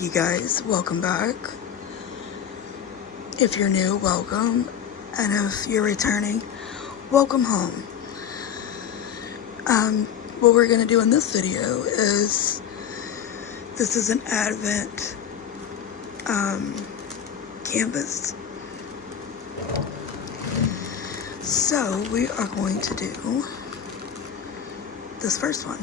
you guys, welcome back. If you're new, welcome. And if you're returning, welcome home. What we're gonna do in this video is, this is an Advent canvas. So we are going to do this first one.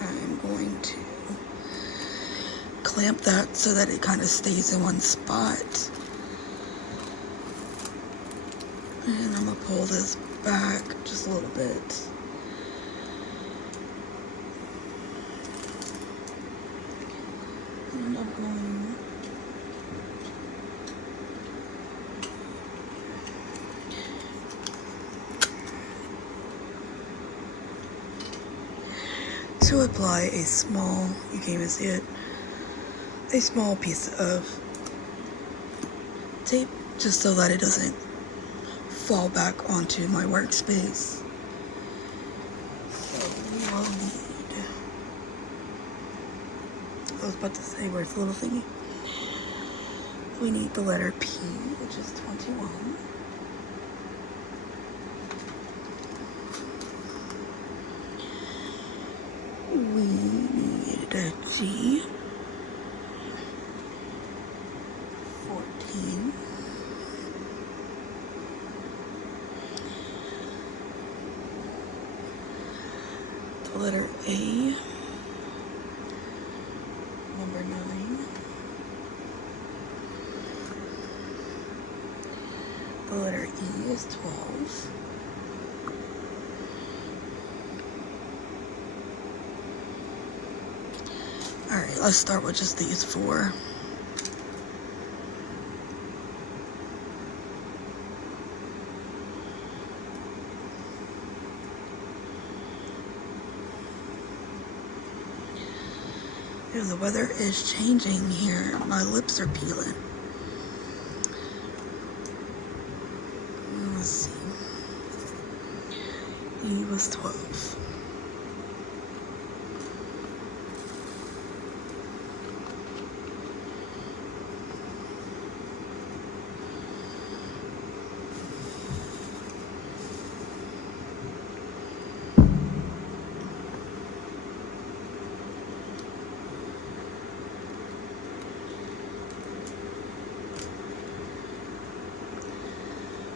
I'm going to clamp that so that it kind of stays in one spot. And I'm gonna pull this back just a little bit. And I'm going to apply a small, you can't even see it, a small piece of tape just so that it doesn't fall back onto my workspace. So we will need, I was about to say where's the little thingy. We need the letter P, which is 21. We need a G, 14. The letter A, number 9. The letter E is 12. Alright, let's start with just these 4. The weather is changing here. My lips are peeling. Let's see. E was 12.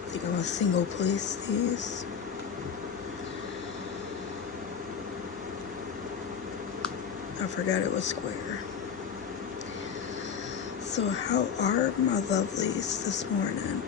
I think I'm gonna single place these. I forgot it was square. So how are my lovelies this morning?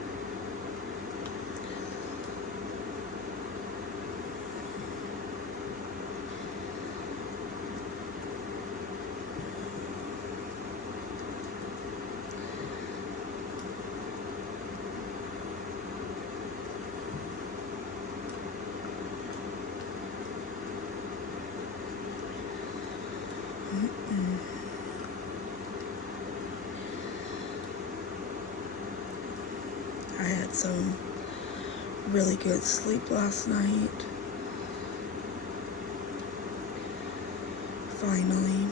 I had some really good sleep last night. Finally.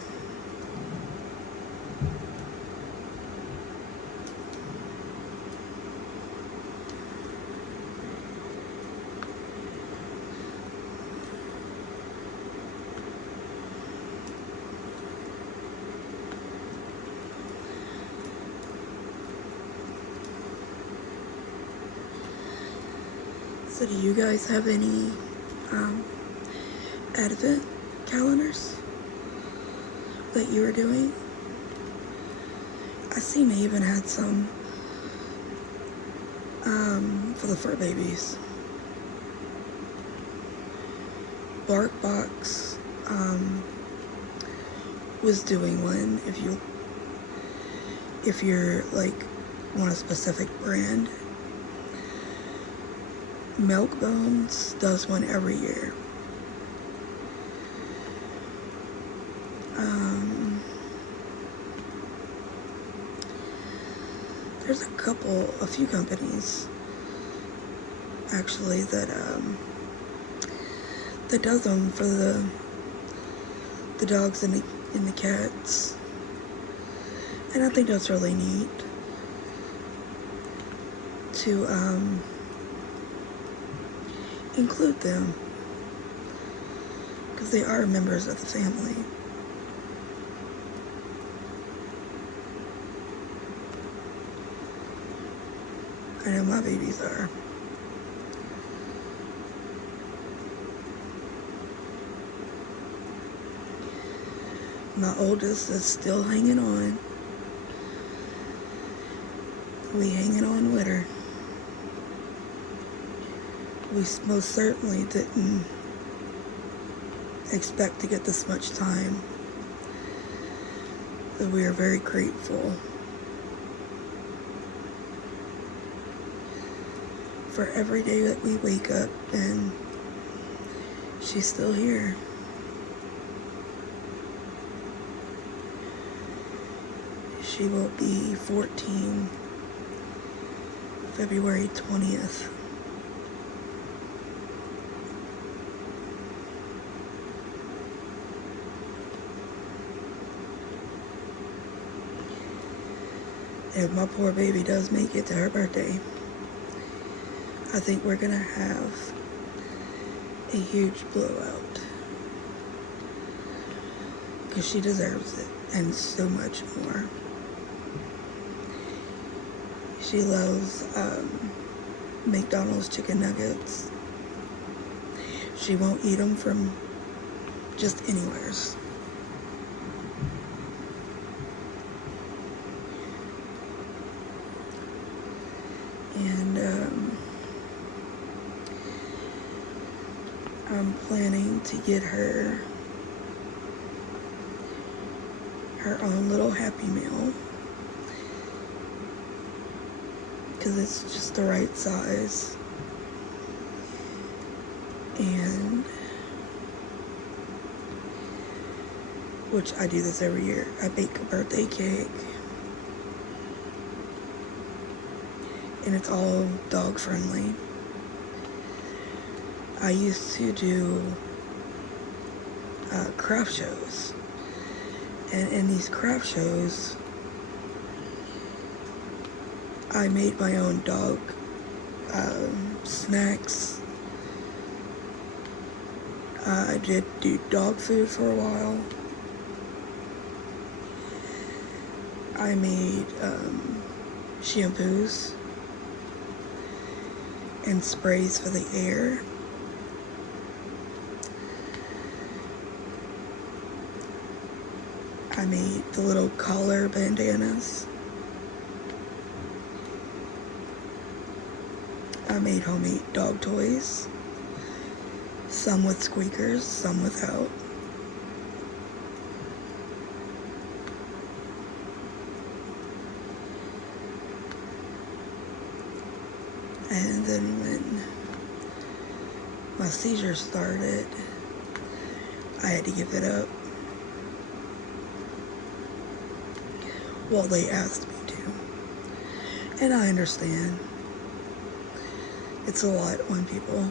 So do you guys have any Advent calendars that you were doing? I seen they even had some for the fur babies. BarkBox was doing one if you're like want a specific brand. Milk Bones does one every year. There's a few companies actually, that does them for the dogs and the cats. And I think that's really neat to include them, because they are members of the family. I know my babies are. My oldest is still hanging on. We hanging on with her. We most certainly didn't expect to get this much time, but we are very grateful for every day that we wake up and she's still here. She will be 14 February 20th. If my poor baby does make it to her birthday, I think we're gonna have a huge blowout, because she deserves it, and so much more. She loves McDonald's chicken nuggets. She won't eat them from just anywheres. And I'm planning to get her own little Happy Meal, because it's just the right size. And which I do this every year. I bake a birthday cake, and it's all dog friendly. I used to do craft shows, and in these craft shows I made my own dog snacks. I did do dog food for a while. I made shampoos and sprays for the air. I made the little collar bandanas. I made homemade dog toys, some with squeakers, some without. And then when my seizure started, I had to give it up. Well, they asked me to. And I understand. It's a lot on people.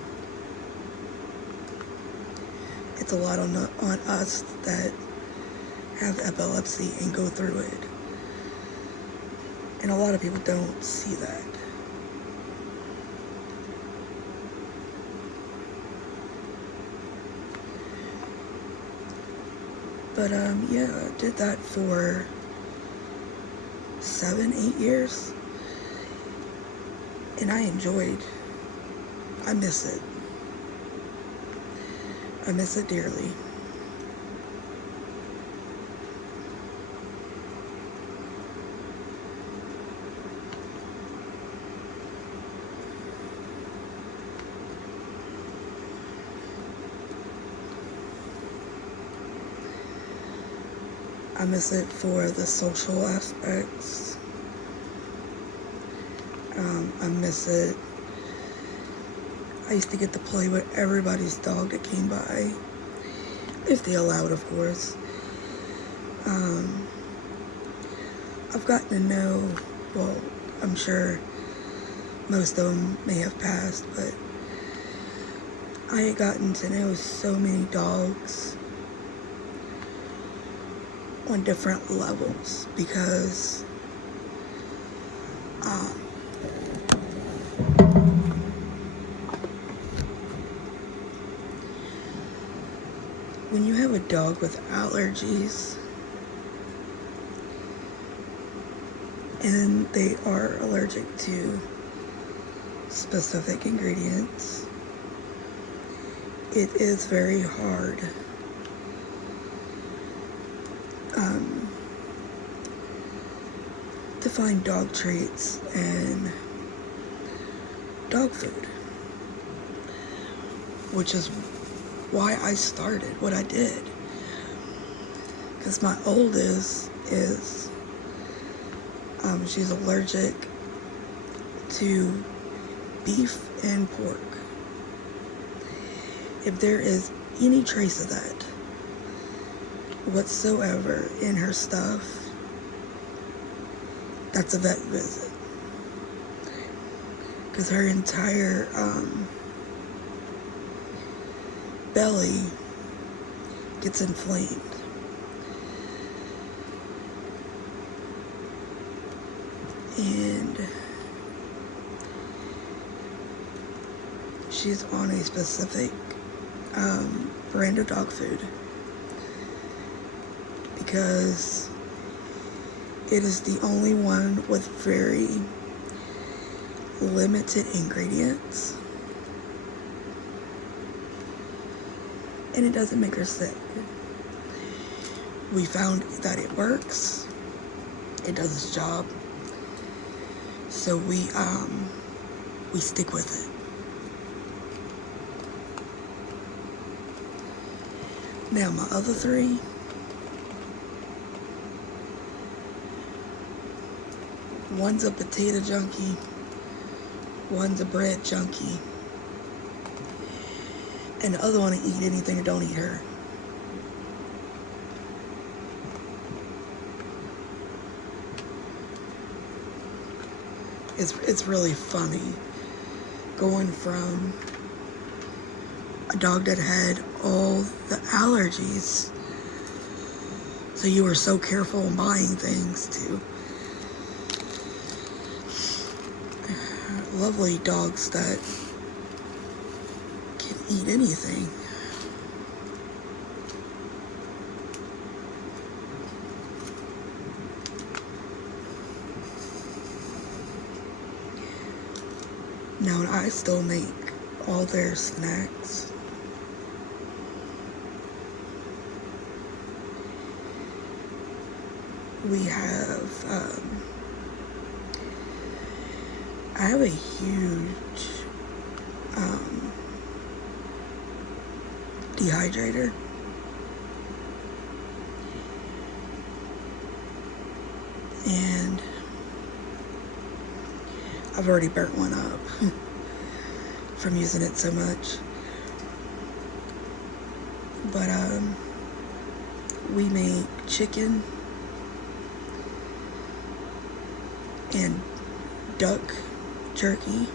It's a lot on us that have epilepsy and go through it. And a lot of people don't see that. But yeah, I did that for 7-8 years, and I miss it. I miss it dearly. I miss it for the social aspects. I miss it. I used to get to play with everybody's dog that came by, if they allowed, of course. I've gotten to know, well, I'm sure most of them may have passed, but I had gotten to know so many dogs on different levels because when you have a dog with allergies and they are allergic to specific ingredients, it is very hard to find dog treats and dog food, which is why I started what I did. Because my oldest is, she's allergic to beef and pork. If there is any trace of that whatsoever in her stuff, that's a vet visit. Because her entire belly gets inflamed. And she's on a specific brand of dog food because it is the only one with very limited ingredients, and it doesn't make her sick. We found that it works. It does its job. So we stick with it. Now my other three, one's a potato junkie, one's a bread junkie, and the other one to eat anything or don't eat her. It's really funny going from a dog that had all the allergies, so you were so careful in buying things, to lovely dogs that can eat anything. Now I still make all their snacks. We have, I have a huge dehydrator. And I've already burnt one up from using it so much. But we make chicken and duck jerky.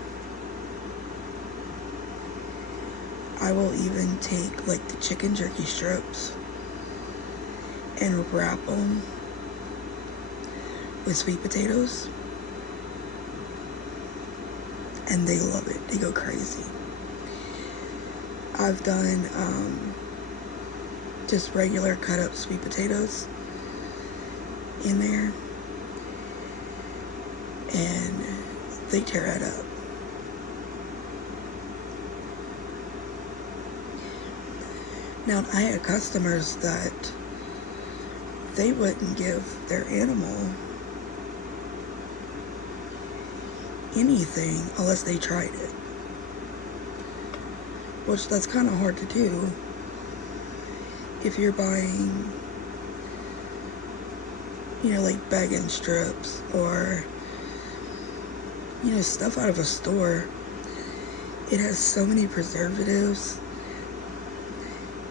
I will even take like the chicken jerky strips and wrap them with sweet potatoes, and they love it. They go crazy. I've done just regular cut up sweet potatoes in there, and they tear it up. Now, I had customers that they wouldn't give their animal anything unless they tried it, which that's kind of hard to do if you're buying, like bag-in strips or, stuff out of a store. It has so many preservatives,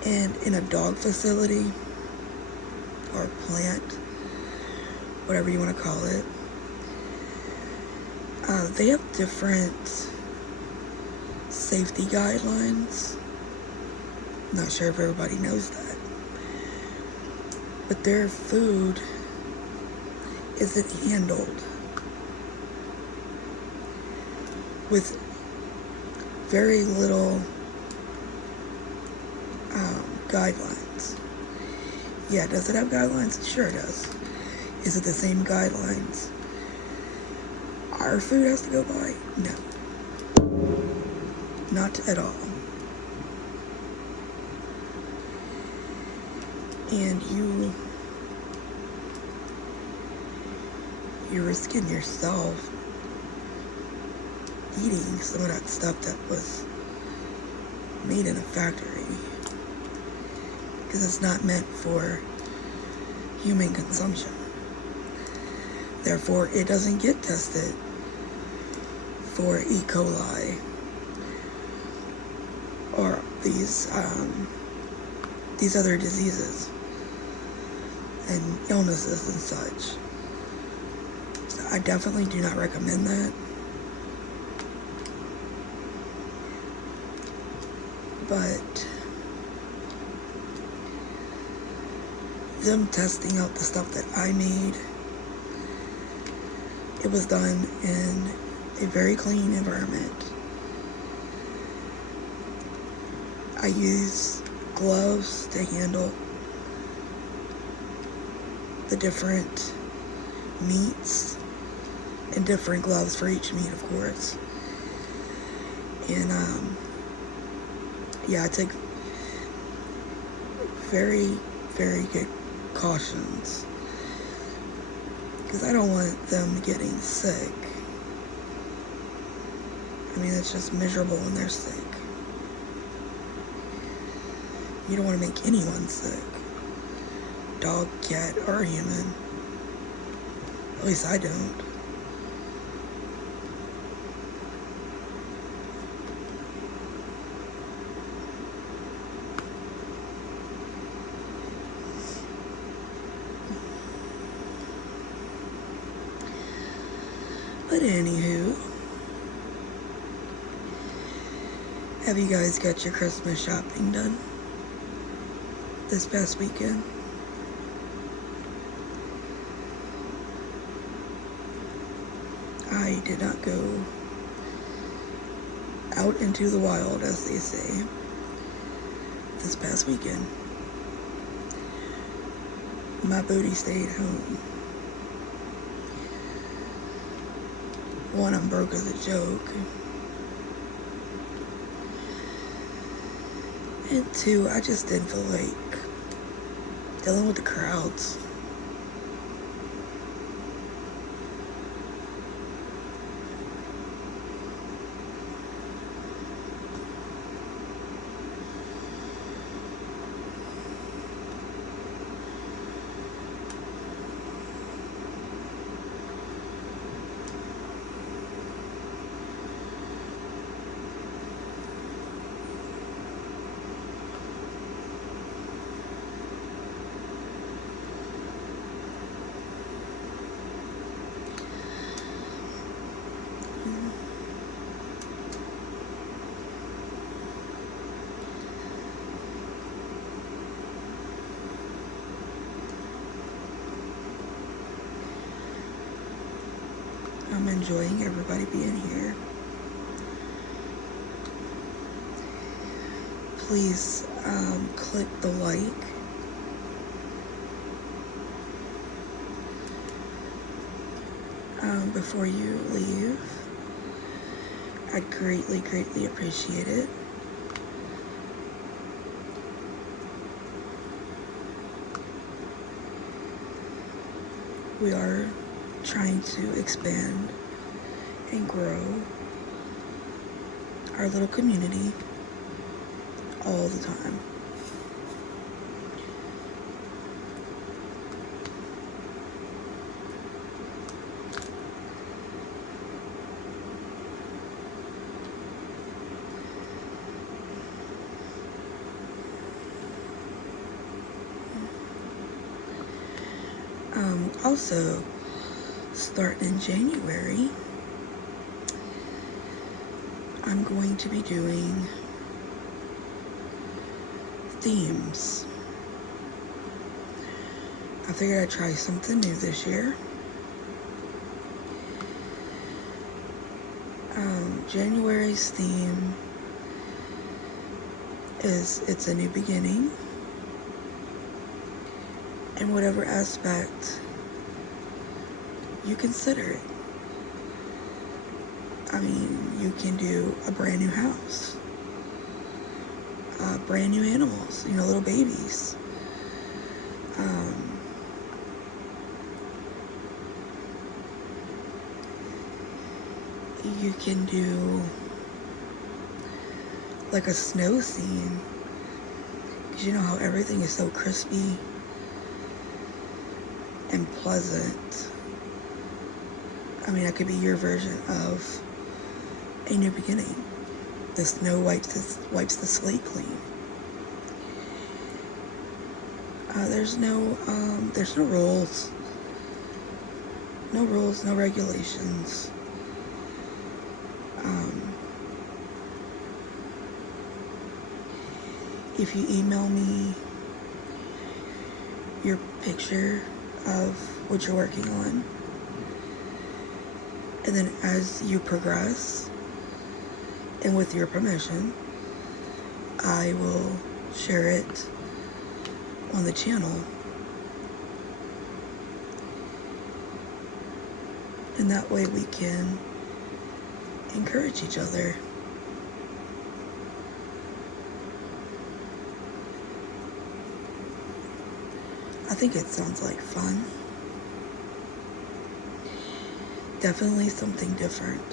and in a dog facility or plant, whatever you want to call it, they have different safety guidelines Not sure if everybody knows that. But their food isn't handled with very little guidelines. Yeah, does it have guidelines? Sure it does. Is it the same guidelines our food has to go by? No. Not at all. And you're risking yourself eating some of that stuff that was made in a factory, because it's not meant for human consumption. Therefore, it doesn't get tested for E. coli or these other diseases and illnesses and such. So I definitely do not recommend that. But them testing out the stuff that I made, it was done in a very clean environment. I use gloves to handle the different meats, and different gloves for each meat, of course. And yeah, I take very, very good cautions, because I don't want them getting sick. I mean, it's just miserable when they're sick. You don't want to make anyone sick. Dog, cat, or human. At least I don't. But anywho, have you guys got your Christmas shopping done this past weekend? I did not go out into the wild, as they say, this past weekend. My booty stayed home. One, I'm broke as a joke. And two, I just didn't feel like dealing with the crowds. I'm enjoying everybody being here. Please click the like. Before you leave. I'd greatly, greatly appreciate it. We are trying to expand and grow our little community all the time. Also, starting in January, I'm going to be doing themes. I figured I'd try something new this year. January's theme is it's a new beginning, in whatever aspect you consider it. I mean, you can do a brand new house, brand new animals, little babies. You can do like a snow scene, because you know how everything is so crispy and pleasant. I mean, that could be your version of a new beginning. The snow wipes the slate clean. There's no rules. No rules, no regulations. If you email me your picture of what you're working on, and then as you progress, and with your permission, I will share it on the channel. And that way we can encourage each other. I think it sounds like fun. Definitely something different.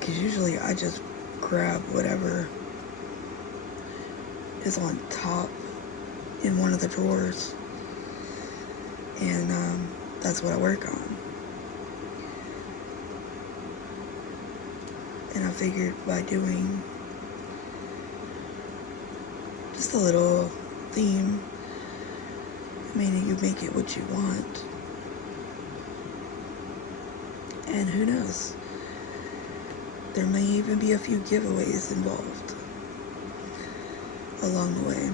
Because usually I just grab whatever is on top in one of the drawers, and that's what I work on. And I figured by doing just a little theme, meaning you make it what you want, and who knows, there may even be a few giveaways involved along the way.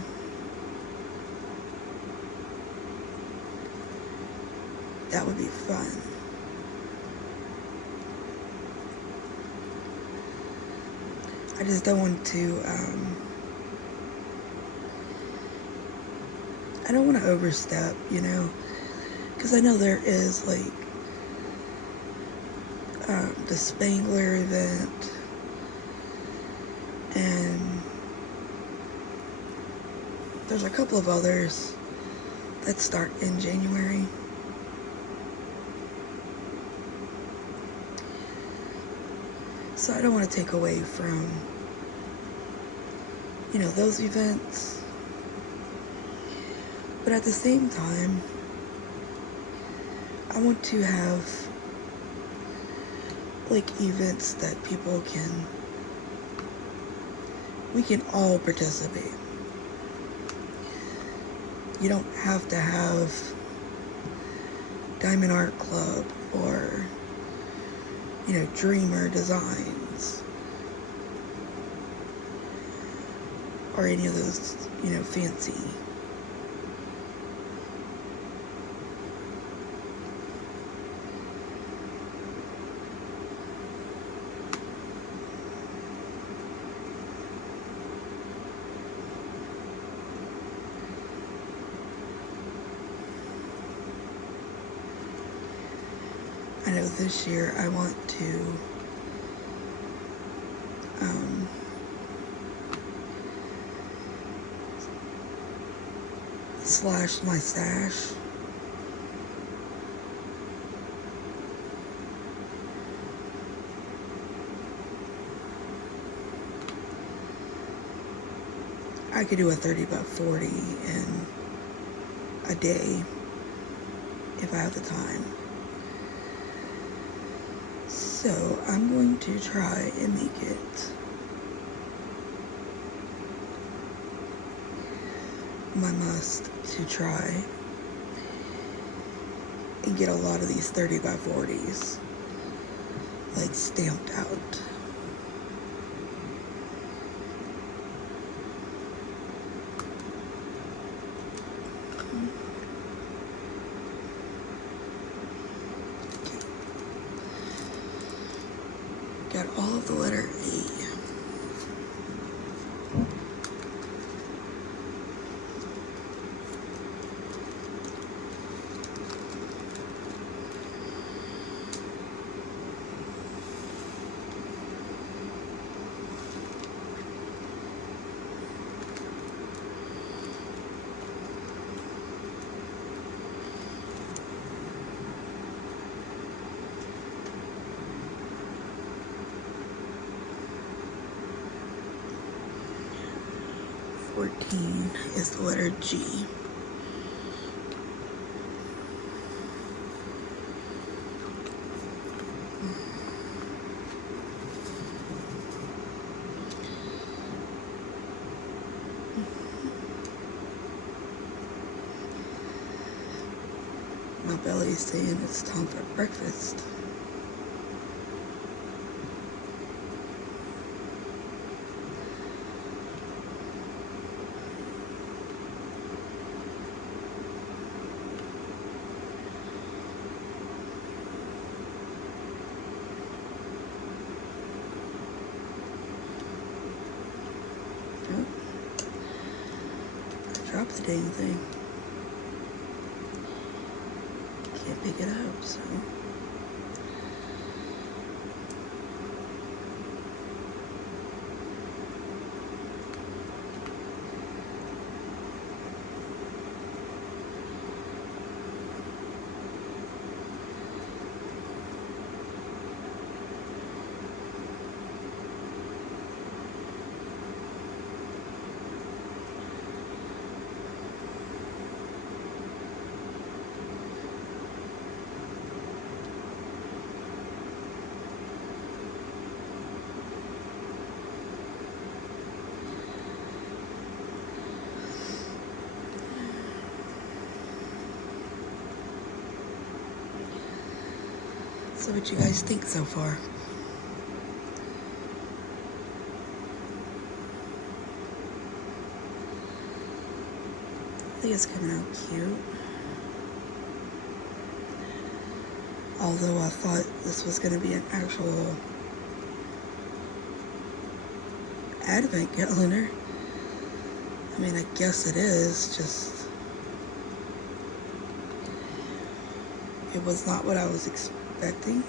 That would be fun. I just don't want to, I don't want to overstep, because I know there is like the Spangler event, and there's a couple of others that start in January. So I don't want to take away from, those events. But at the same time, I want to have like events that we can all participate. You don't have to have Diamond Art Club or Dreamer Designs, or any of those, fancy. I know this year I want to slash my stash. I could do a 30 by 40 in a day if I have the time. So I'm going to try and make it my must to try and get a lot of these 30 by 40s like stamped out. got all of the letter A. Is the letter G. My belly is saying it's time for breakfast. Drop the dang thing. Can't pick it up, so. So what you guys think so far? I think it's coming out cute. Although I thought this was going to be an actual advent calendar. I mean, I guess it is, just it was not what I was expecting.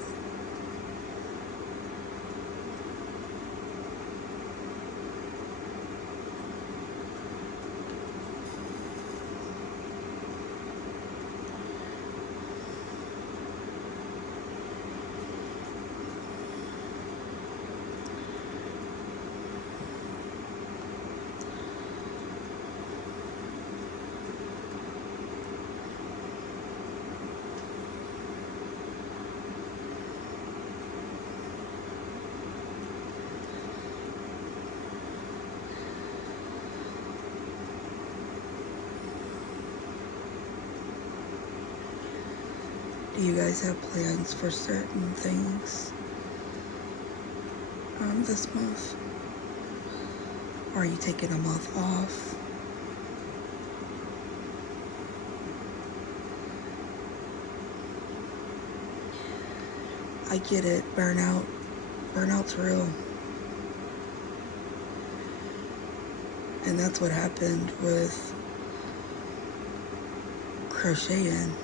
Do you guys have plans for certain things this month? Or are you taking a month off? I get it, burnout's real. And that's what happened with crocheting.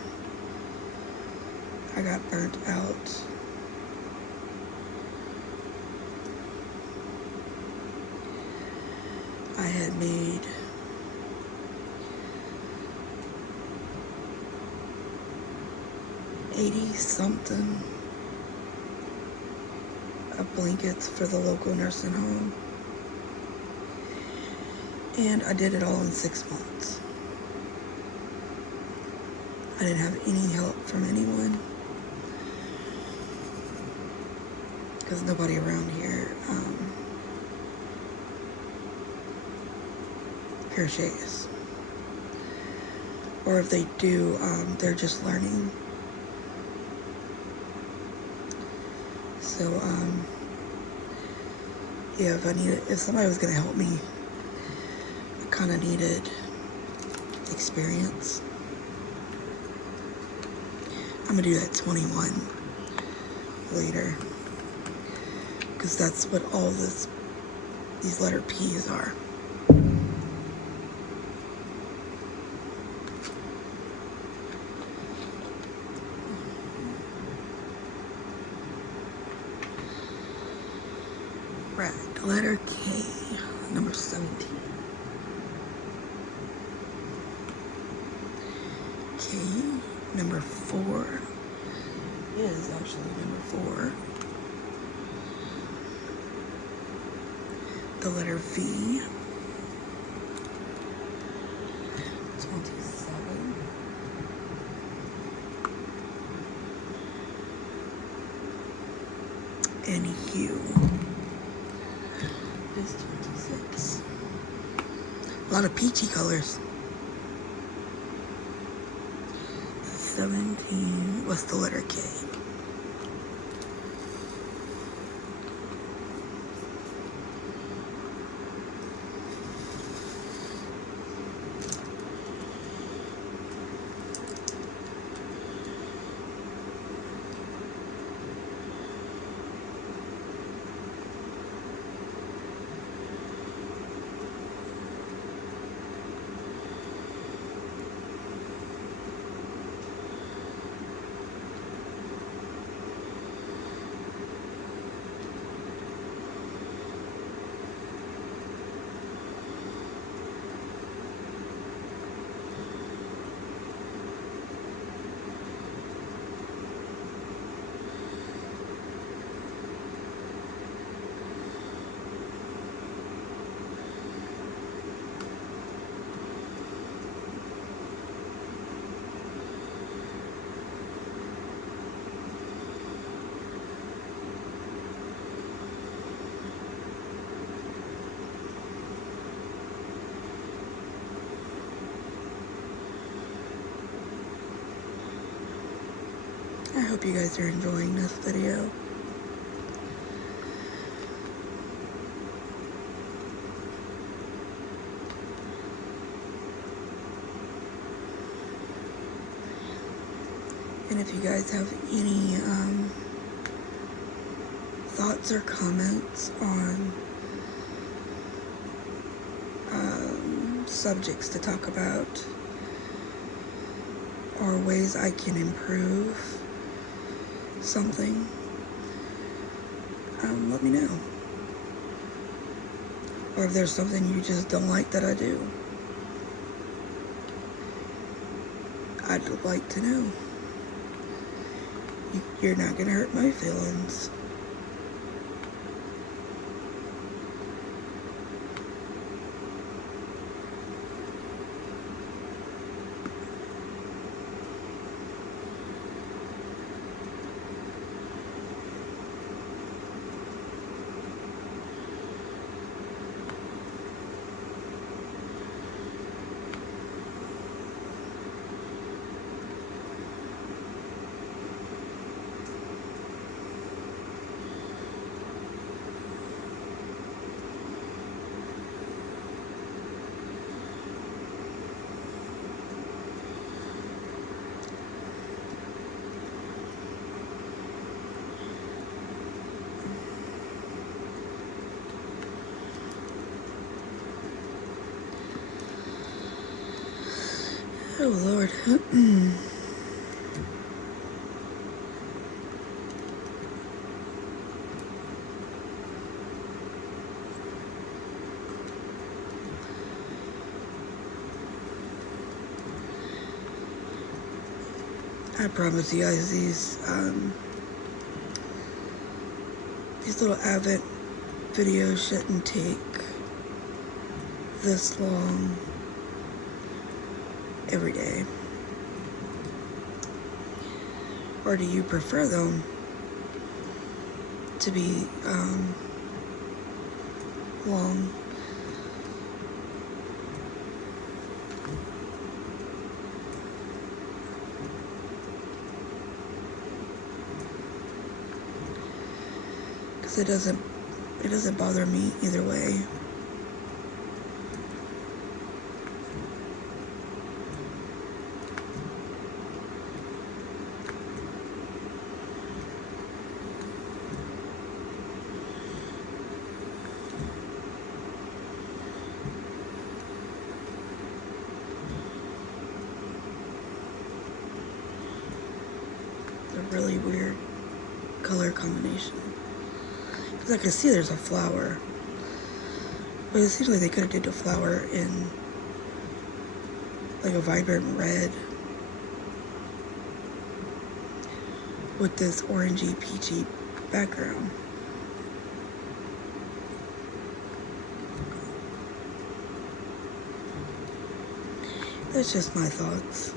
I got burnt out. I had made $80-something of blankets for the local nursing home. And I did it all in 6 months. I didn't have any help from anyone. Because nobody around here crochets. Or if they do, they're just learning. So, yeah, if somebody was gonna help me, I kind of needed experience. I'm gonna do that 21 later. because that's what all these letter P's are. Red, letter K, number 17. K, number 4, is actually number 4. The letter V, 27. And U is 26. A lot of peachy colors. 17. What's the letter K? I hope you guys are enjoying this video. And if you guys have any thoughts or comments on subjects to talk about or ways I can improve something, let me know. Or if there's something you just don't like that I do, I'd like to know. You're not gonna hurt my feelings. Oh Lord. I promise you guys these little Advent videos shouldn't take this long every day. Or do you prefer them to be long? Because it doesn't bother me either way. It's a really weird color combination. Because I can see there's a flower. But it seems like they could have did the flower in like a vibrant red with this orangey peachy background. That's just my thoughts.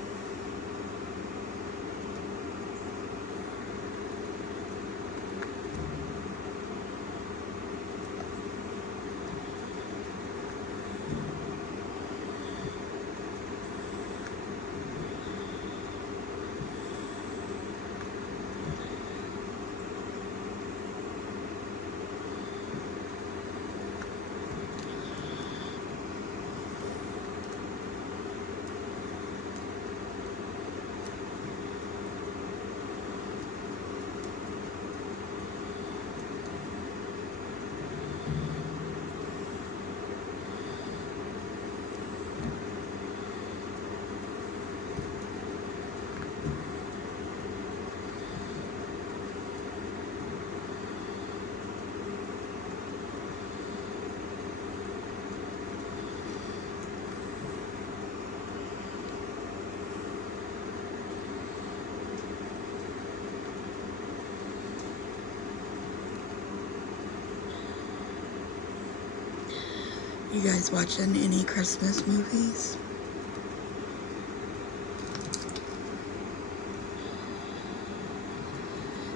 You guys watching any Christmas movies?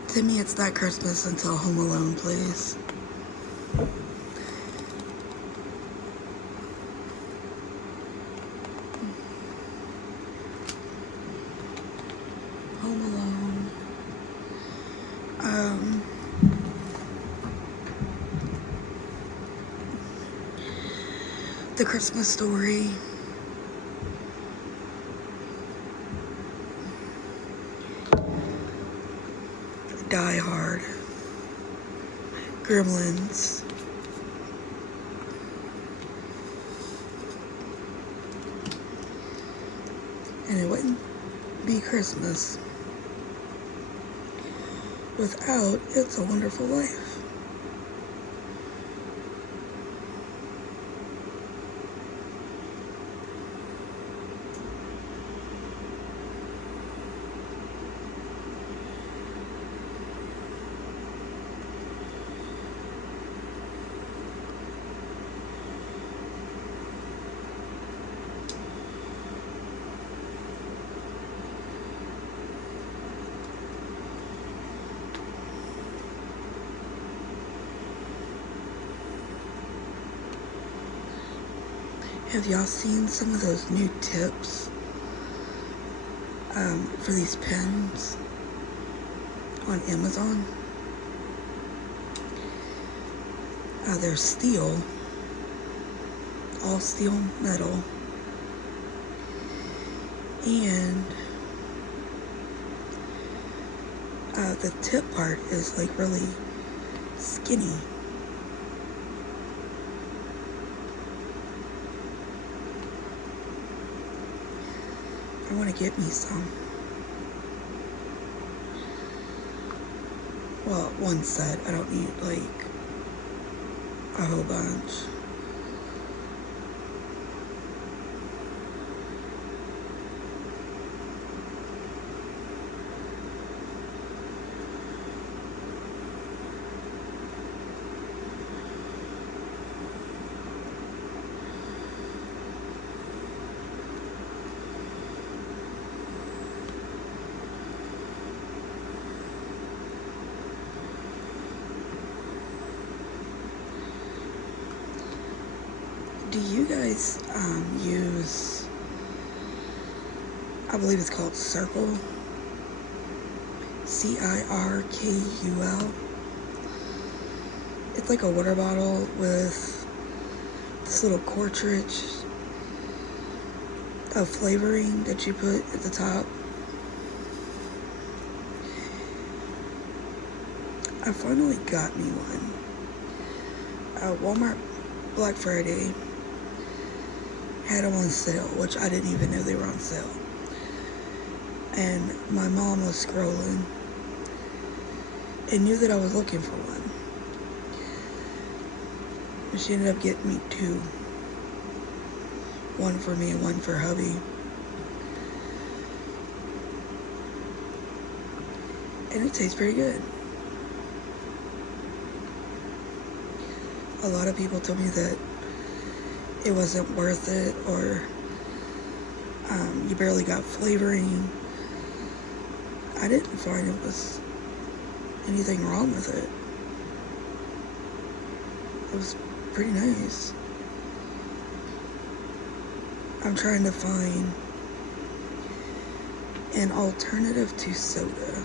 To me, it's not Christmas until Home Alone plays. Home Alone. The Christmas Story. Die Hard. Gremlins. And it wouldn't be Christmas without It's a Wonderful Life. Have y'all seen some of those new tips for these pens on Amazon? They're steel, all steel metal, and the tip part is like really skinny. I want to get me some. Well, one set. I don't need like a whole bunch. Do you guys use, I believe it's called Cirkul, Cirkul. It's like a water bottle with this little cartridge of flavoring that you put at the top. I finally got me one. Walmart Black Friday had them on sale, which I didn't even know they were on sale. And my mom was scrolling and knew that I was looking for one. And she ended up getting me two. One for me and one for hubby. And it tastes pretty good. A lot of people told me that it wasn't worth it, or you barely got flavoring. I didn't find it was anything wrong with it. It was pretty nice. I'm trying to find an alternative to soda.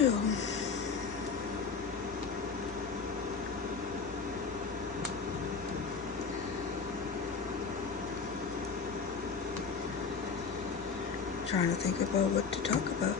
Ew. Trying to think about what to talk about.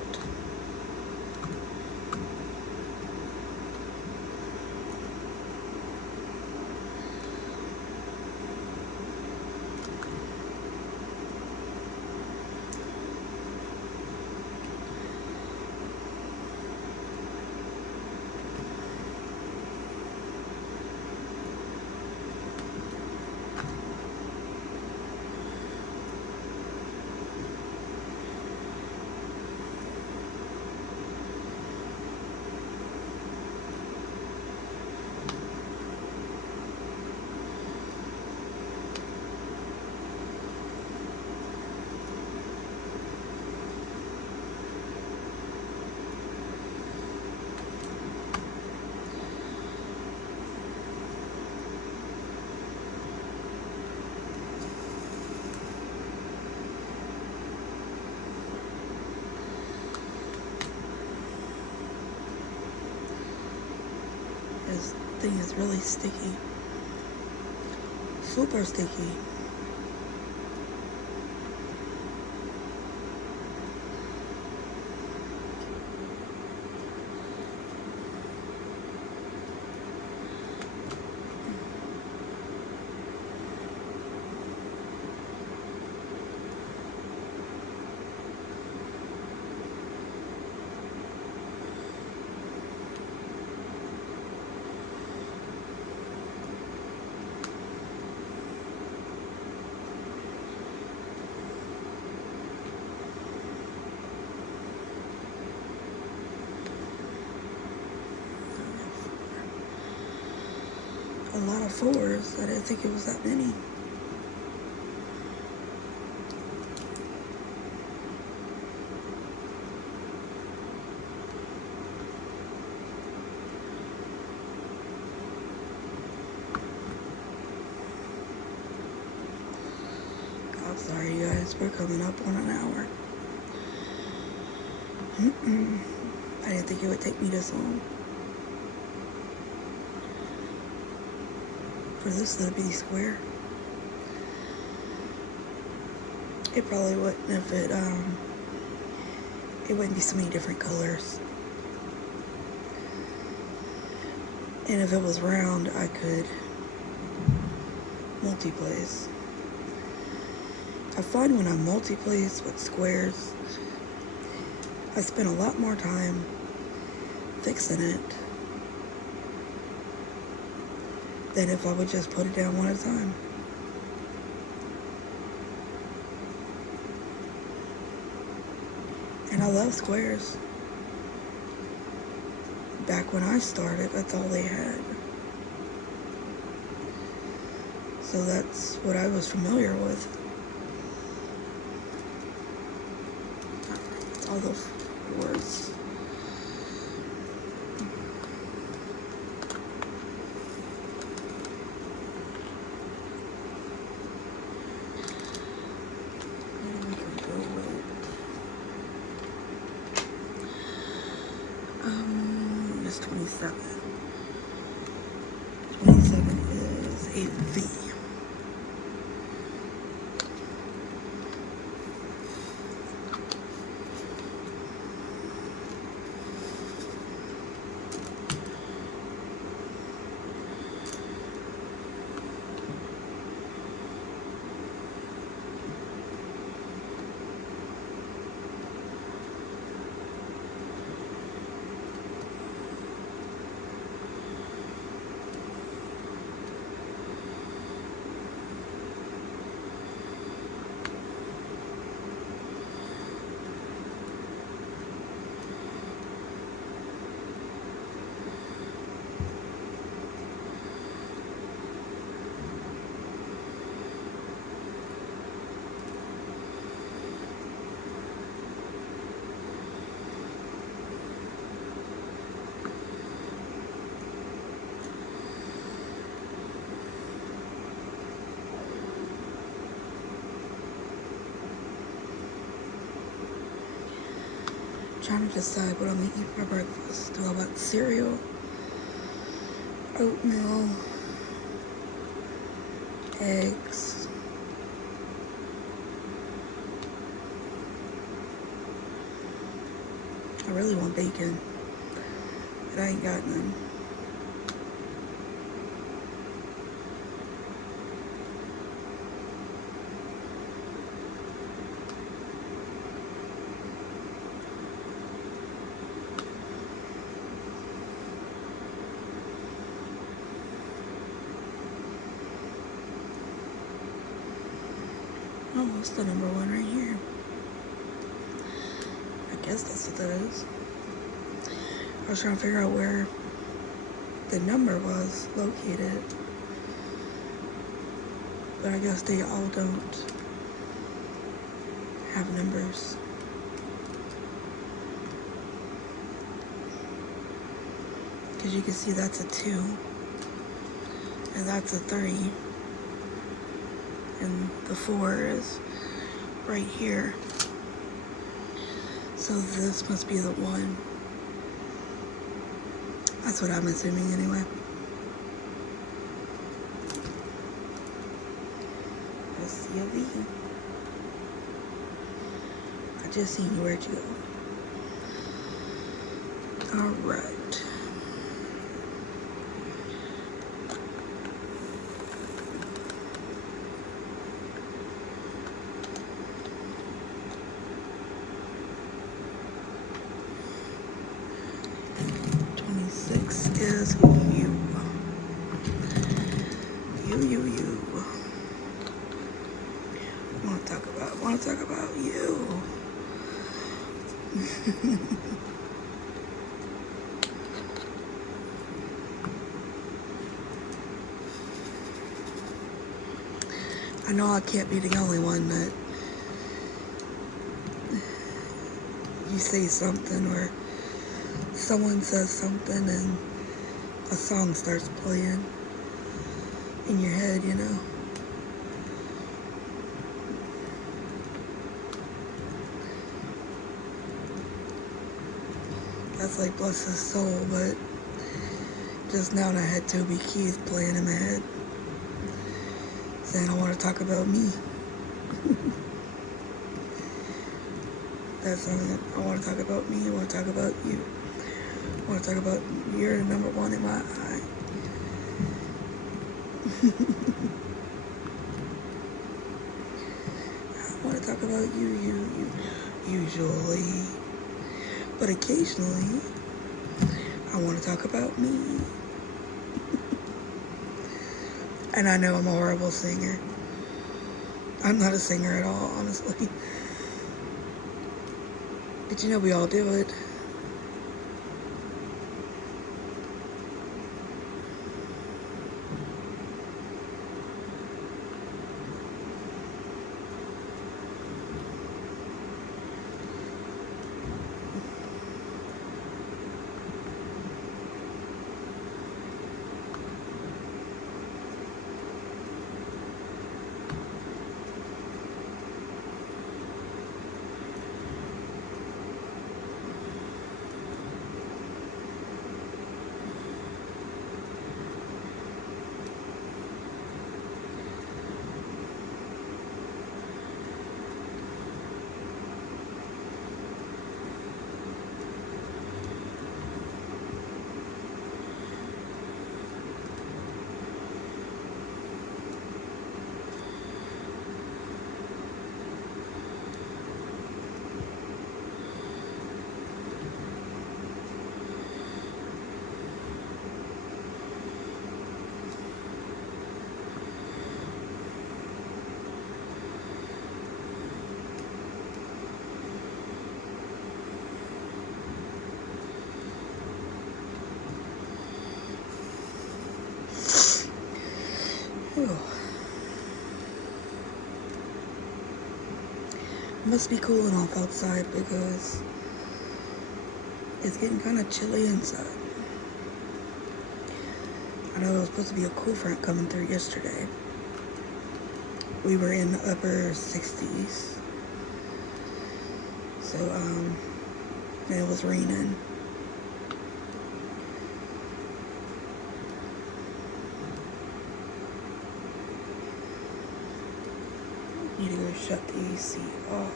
This thing is really sticky. Super sticky. A lot of fours. I didn't think it was that many. I'm sorry, you guys. We're coming up on an hour. I didn't think it would take me this long for this little bitty square. It probably wouldn't if it wouldn't be so many different colors. And if it was round, I could multi-place. I find when I multi-place with squares, I spend a lot more time fixing it than if I would just put it down one at a time. And I love squares. Back when I started, that's all they had. So that's what I was familiar with. That's all those words. It's 27. 27 is a V. Trying to decide what I'm gonna eat for breakfast. Do I want cereal, oatmeal, eggs? I really want bacon, but I ain't got none. Oh, what's the number one right here? I guess that's what that is. I was trying to figure out where the number was located, but I guess they all don't have numbers. Because you can see that's a 2, and that's a 3. And the 4 is right here. So this must be the 1. That's what I'm assuming anyway. I see a V. I just seen where'd you go. Alright. Is you. I want to talk about you. I know I can't be the only one that you say something or someone says something and a song starts playing in your head, you know. That's like bless his soul, but just now I had Toby Keith playing in my head, saying I want to talk about me. That song, I want to talk about me, I want to talk about you. I want to talk about You're the number one in my eye. I want to talk about you usually, but occasionally I want to talk about me. And I know I'm a horrible singer. I'm not a singer at all, honestly. But you know, we all do it. Whew. It must be cooling off outside because it's getting kind of chilly inside. I know it was supposed to be a cool front coming through yesterday. We were in the upper 60s. So, and it was raining. Need to go shut the AC off.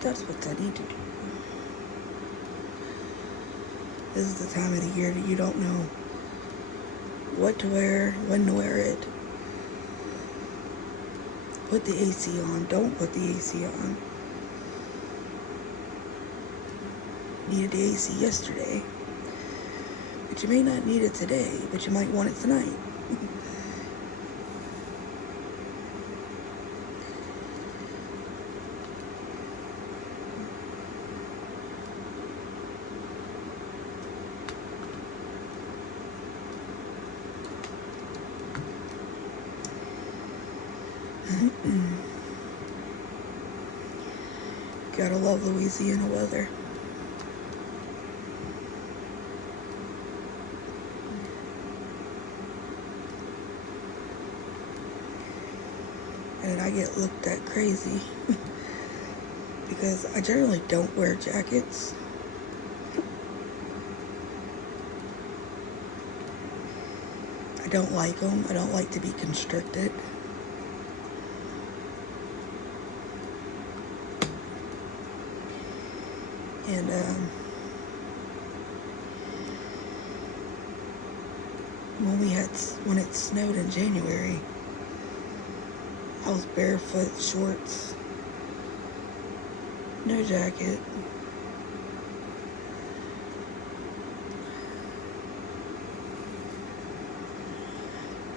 That's what I need to do. This is the time of the year that you don't know what to wear, when to wear it. Put the AC on. Don't put the AC on. Needed the AC yesterday. But you may not need it today, but you might want it tonight. Gotta love Louisiana weather. And I get looked at crazy because I generally don't wear jackets. I don't like them. I don't like to be constricted. And when it snowed in January, I was barefoot, shorts, no jacket.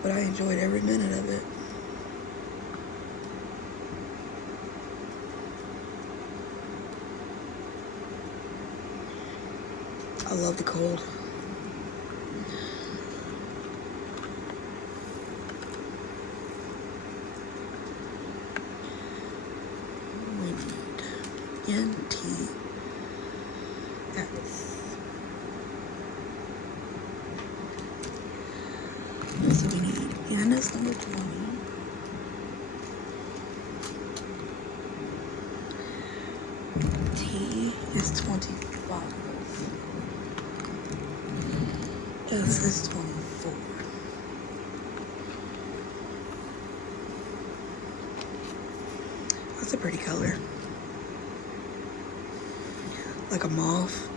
But I enjoyed every minute of it. I love the cold. We need NTX. So we need Anna's number 20. T is 25. S is 24. That's a pretty color. Like a mauve.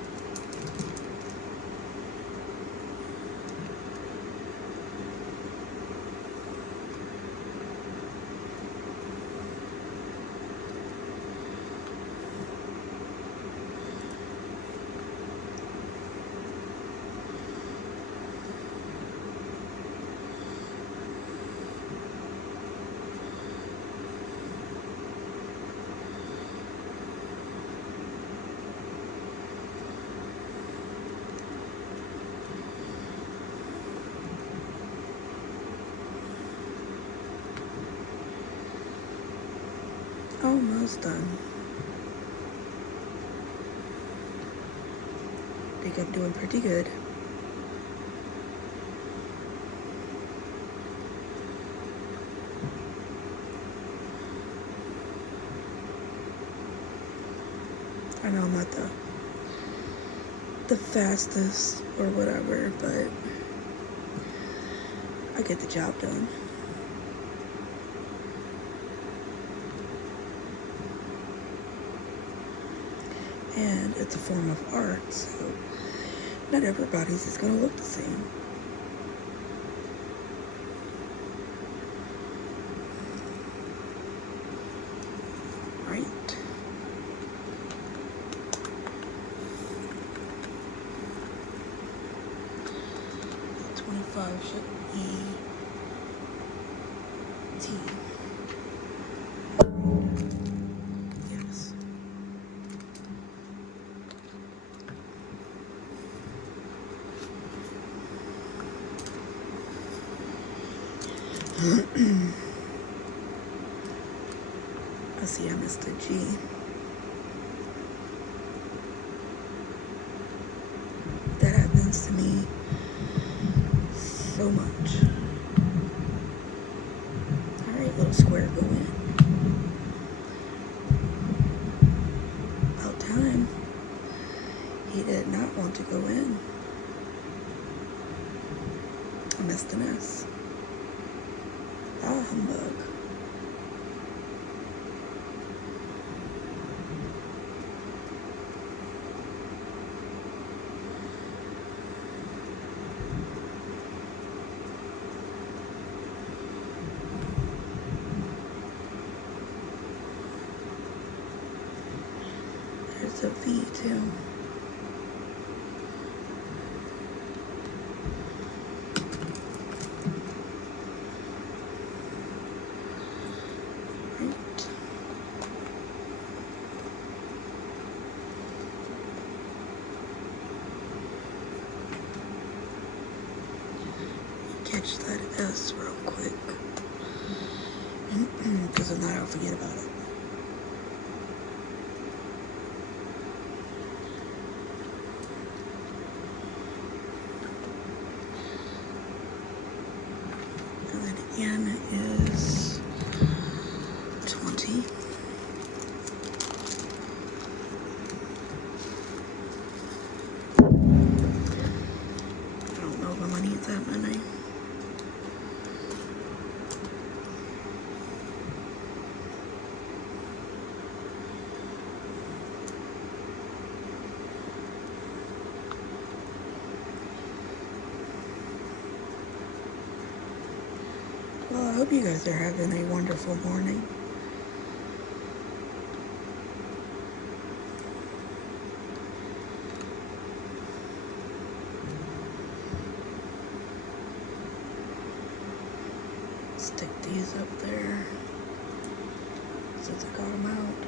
almost done. I think I'm doing pretty good. I know I'm not the fastest or whatever, but I get the job done. And it's a form of art, so not everybody's is gonna look the same. Right? 25 should be T. Yes. I see I missed a G. That happens to me so much. Alright, little square, go in. About time. He did not want to go in. I missed an S. Ah, humbug. There's a V too. Right. Catch that S real quick. Because if not, I'll forget about it. And then N is 20. I don't know if my money is that many. Well, I hope you guys are having a wonderful morning. Stick these up there since I got them out.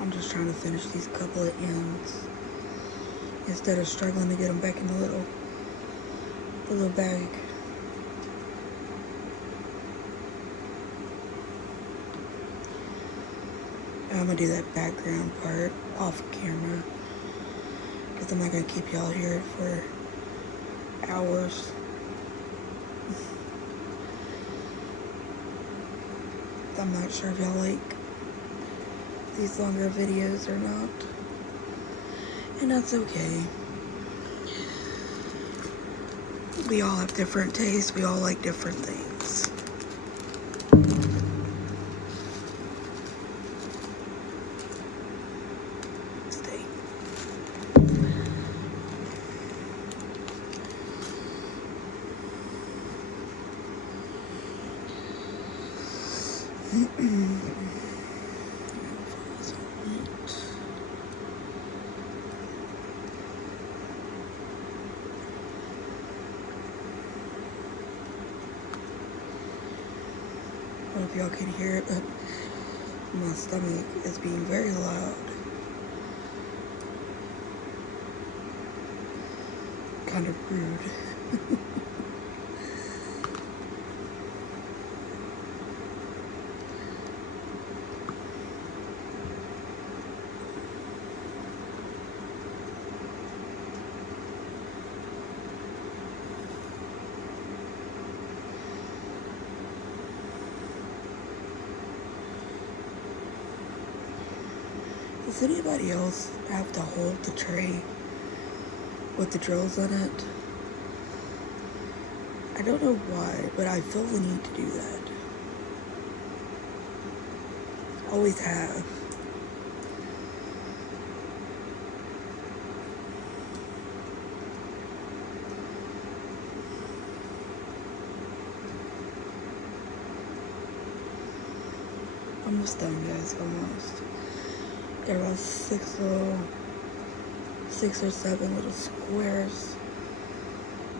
I'm just trying to finish these couple of ends instead of struggling to get them back in the little bag. I'm gonna do that background part off camera because I'm not gonna keep y'all here for hours. I'm not sure if y'all like these longer videos or not. And that's okay. We all have different tastes. We all like different things. Stay. I don't know if y'all can hear it, but my stomach is being very loud. Kind of rude. Does anybody else have to hold the tray with the drills on it? I don't know why, but I feel the need to do that. Always have. Almost done, guys, almost. Got about 6 or 7 little squares,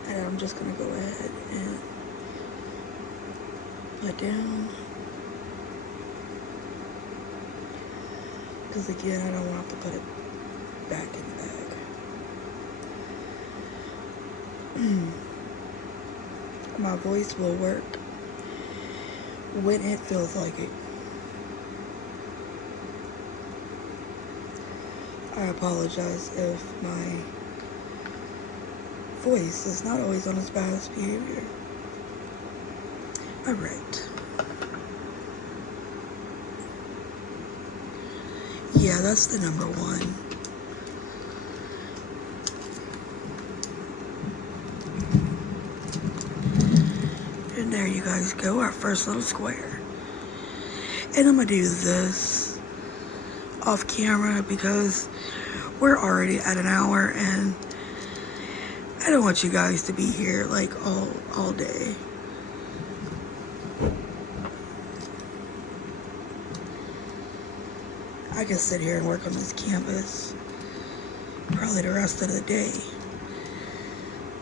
and I'm just gonna go ahead and put down, because again, I don't want to put it back in the bag. My voice will work when it feels like it. I apologize if my voice is not always on its best behavior. Alright. Yeah, that's the number 1. And there you guys go, our first little square. And I'm gonna do this off camera because we're already at an hour and I don't want you guys to be here like all day. I can sit here and work on this canvas probably the rest of the day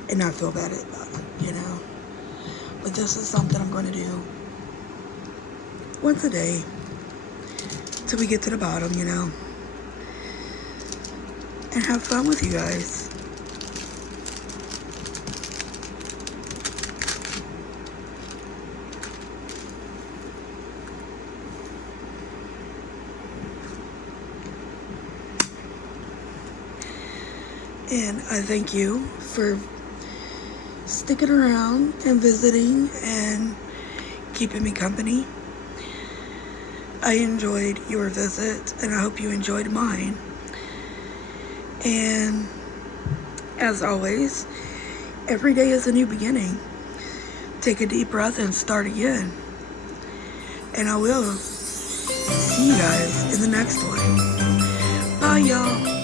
and not feel bad about it, you know. But this is something I'm going to do once a day till we get to the bottom, you know, and have fun with you guys. And I thank you for sticking around and visiting and keeping me company. I enjoyed your visit and I hope you enjoyed mine. And as always, every day is a new beginning. Take a deep breath and start again. And I will see you guys in the next one. Bye, y'all.